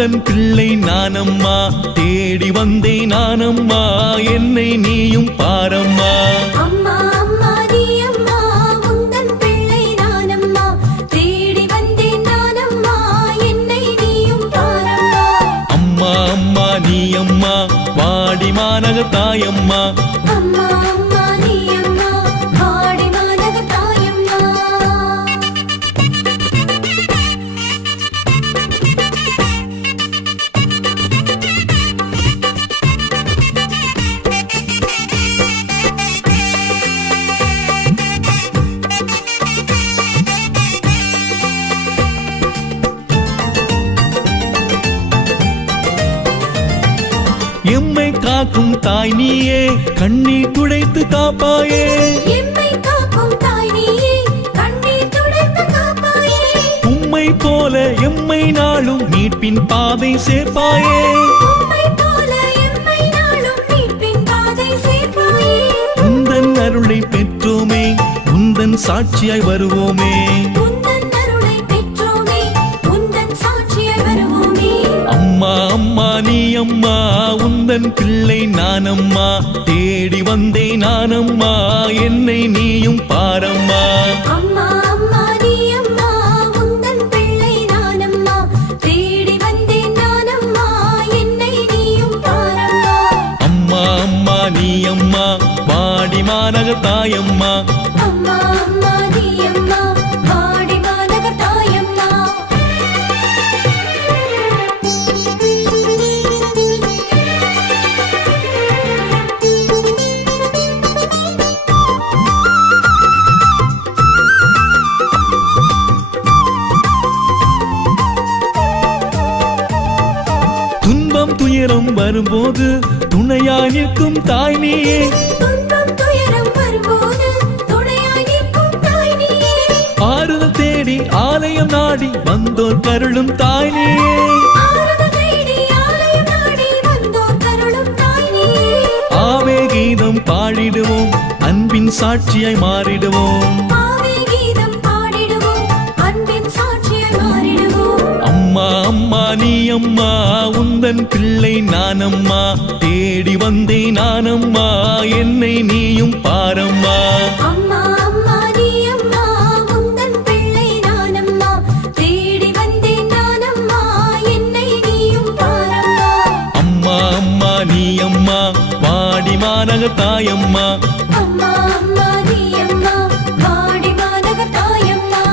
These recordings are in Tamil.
உந்தன் பிள்ளை நானம்மா, தேடி வந்தேன் நானம்மா, என்னை நீயும் பாரம்மா. அம்மா அம்மா நீ அம்மா, உந்தன் பிள்ளை நானம்மா, தேடி வந்தேன் நானம்மா, என்னை நீயும் பாரம்மா. அம்மா அம்மா நீ அம்மா, வாடி மாநக தாயம்மா. அம்மா அம்மா நீ அம்மா, வாடி மாநக தாயம்மா. எம்மை காக்கும் தாய் நீயே, கண்ணீர் துடைத்து காப்பாயே. எம்மை காக்கும் தாய் நீயே, கண்ணீர் துடைத்து காப்பாயே. உம்மை போல எம்மை நாளும் மீட்பின் பாதை சேர்ப்பாயே. உம்மை போல எம்மை நாளும் மீட்பின் பாதை சேர்ப்பாயே. உந்தன் அருளை பெற்றோமே, உந்தன் சாட்சியாய் வருவோமே. உந்தன் அருளை பெற்றோமே, உந்தன் சாட்சியாய் வருவோமே. அம்மா அம்மா நீ அம்மா, உந்தன் பிள்ளை நானம்மா, தேடி வந்தேன் நானம்மா, என்னை நீயும் பாரம்மா. அம்மா அம்மா நீ அம்மா, உந்தன் பிள்ளை நானம்மா, தேடி வந்தேன் நானம்மா, என்னை நீயும் பாரம்மா. அம்மா அம்மா நீ அம்மா, வாடி மாநக தாயம்மா. அம்மா அம்மா நீ அம்மா, வாடி மாநக தாயம்மா. துன்பம் துயரம் வரும்போது துணையாய் நிற்கும் தாய் நீயே. துன்பம் துயரம் வரும்போது துணையாய் நிற்கும் தாய் நீயே. ஆறுதல் தேடி ஆலயம் நாடி வந்தோர் கருளும் தாய் நீயே. ஆறுதல் தேடி ஆலயம் நாடி வந்தோர் கருளும் தாய் நீயே. ஆவே கீதம் பாடிடுவோம், அன்பின் சாட்சியாய் மாறிடுவோம். ஆவே கீதம் பாடிடுவோம், அன்பின் சாட்சியாய் மாறிடுவோம். அம்மா அம்மா நீ அம்மா, உந்தன் பிள்ளை நானம்மா, தேடி வந்தேன் நானம்மா, என்னை நீயும் பாரம்மா. அம்மா அம்மா நீ அம்மா, உந்தன் பிள்ளை நானம்மா, தேடி வந்தேன் நானம்மா, என்னை நீயும் பாரம்மா. அம்மா அம்மா நீ அம்மா, வாடி மாநக தாயம்மா. அம்மா அம்மா நீ அம்மா, வாடி மாநக தாயம்மா.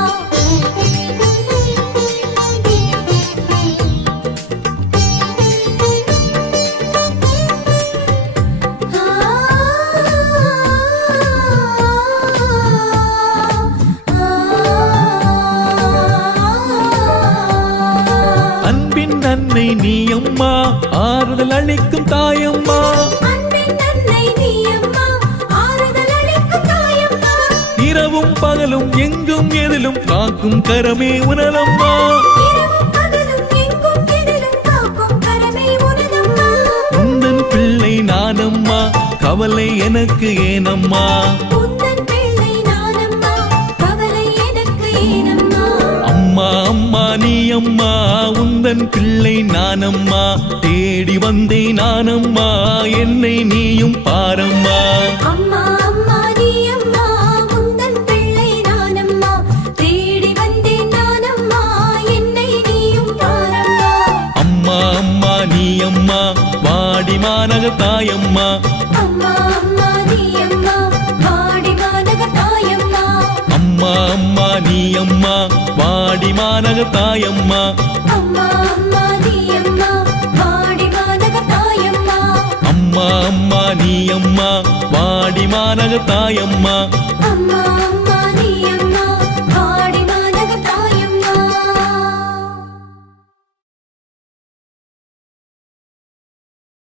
அன்பின் அன்னை நீ அம்மா, ஆறுதல் அளிக்கும் தாயம்மா. அன்பின் அன்னை நீ அம்மா, ஆறுதல் அளிக்கும் தாயம்மா. இரவும் பகலும் எங்கும் எதிலும் காக்கும் கரமே உணரம்மா. இரவும் பகலும் எங்கும் எதிலும் காக்கும் கரமே உனதம்மா. உந்தன் பிள்ளை நானம்மா, கவலை எனக்கு ஏனம்மா. உந்தன் பிள்ளை நானம்மா, கவலை எனக்கு ஏனம்மா. அம்மா அம்மா நீ அம்மா, உந்தன் பிள்ளை நானம்மா, தேடி வந்தேன் நானம்மா, என்னை நீயும் பாரம்மா. அம்மா அம்மா நீ அம்மா, உந்தன் பிள்ளை நானம்மா, தேடி வந்தேன் நானம்மா, என்னை நீயும் பாரம்மா. அம்மா அம்மா நீ அம்மா, வாடி மாநக தாயம்மா. அம்மா அம்மா நீ அம்மா, வாடி மாநக தாயம்மா. அம்மா அம்மா நீ அம்மா, வாடி மாநக தாயம்மா. அம்மா அம்மா நீ அம்மா, வாடி மாநக தாயம்மா. அம்மா அம்மா நீ அம்மா, வாடி மாநக தாயம்மா. அம்மா அம்மா